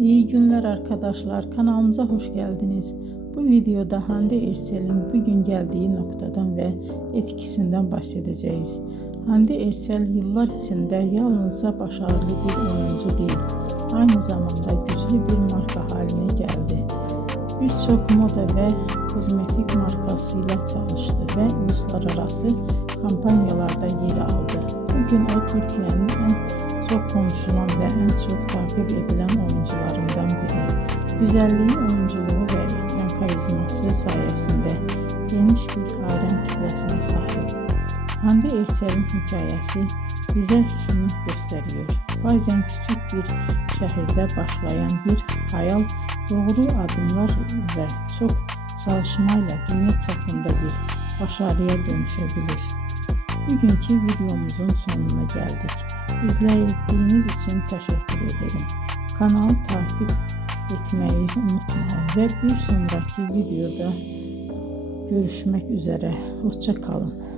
İyi günler arkadaşlar, kanalımıza hoş geldiniz. Bu videoda Hande Erçel'in bugün geldiği noktadan ve etkisinden bahsedeceğiz. Hande Erçel yıllar içinde yalnızca başarılı bir oyuncu değil, aynı zamanda güçlü bir marka haline geldi. Birçok moda ve kozmetik markasıyla çalıştı ve uluslararası kampanyalarda yer aldı. Bugün o Türkiye'nin en çok konuşulan ve en çok takip edilen oyuncularından biri. Güzelliği, oyunculuğu ve ekran karizması sayesinde geniş bir hayran kitlesine sahip. Hande Erçel'in hikayesi bize şunu gösteriyor. Bazen küçük bir şehirde başlayan bir hayal doğru adımlar ve çok çalışmayla dünya çapında bir başarıya dönüşebilir. Bugünkü videomuzun sonuna geldik. İzlediğiniz için teşekkür ederim. Kanalı takip etmeyi unutmayın ve bir sonraki videoda görüşmek üzere. Hoşça kalın.